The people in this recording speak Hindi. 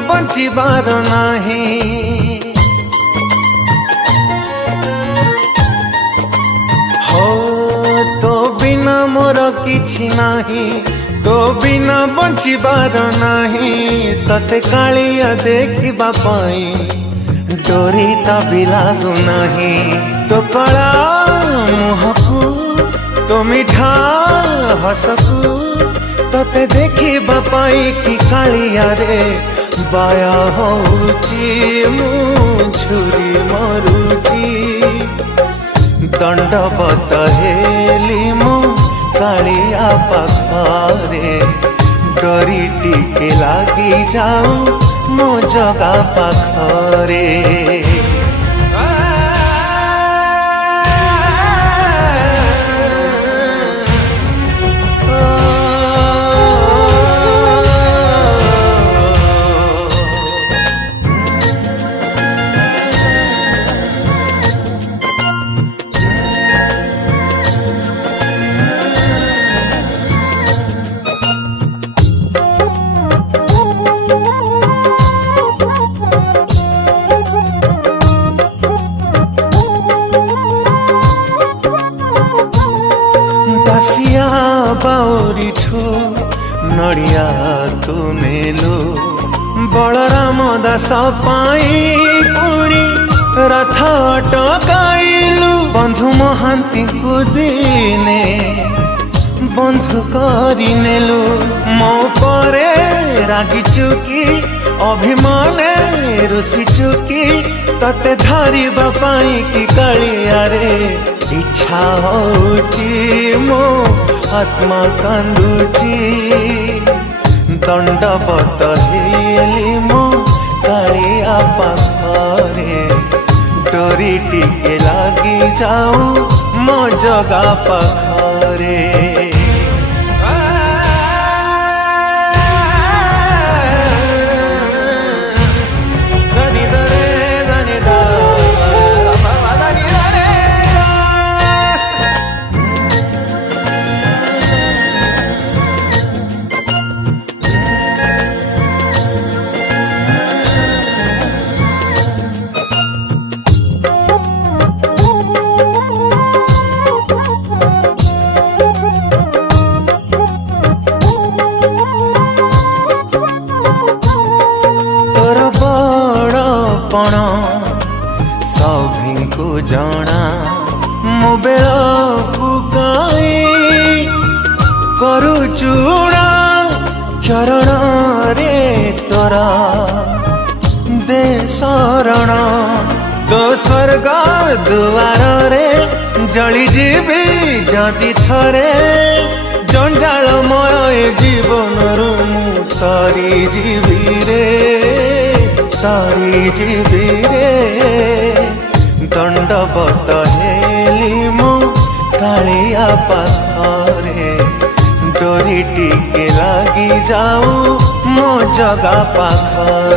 बंचिबार नाही। हो तो बिना मोर किछि नाही, तो बिना बंचिबार नाही। तते कालिया देखिबा पाई डोरी तबि लागु नाही। तो कला मुहकु तो मिठा हसकु तते देखिबा पाई कि कालिया रे बाया होउची मु छुरी मरुची। दंडवत हेली मु कालिया पाखरे डोरी टिके लागी जाऊ मो जगा पाखरे। दासिया बाउरी ठो नड़िया तू नेलो बलराम दास पाई पुणी रथ अटकाइलु। बंधु महांती को दिने बंधु करी नेलु। मो परे रागी चुकी अभिमाने रुसी चुकी तते धरिबा पाई कि कालिया रे इच्छा होची मो आत्मा कांदुची। दंडवत हेली मो कालिया पाखरे डोरी टिके लागी जाऊ मो जगा पाखरे। सभी को जाना मो बेल को गाई करू चूड़ा चरण रे तोरा दे शरण। तो स्वर्ग दुआर रे जली जीवी जदि थरे जंजालमय जीवन मु तारी जीवी रे तारी जीवी रे। दंडवत हेली मु कालिया पाखरे डोरी टिके लागी जाऊ मो जगा पाखरे।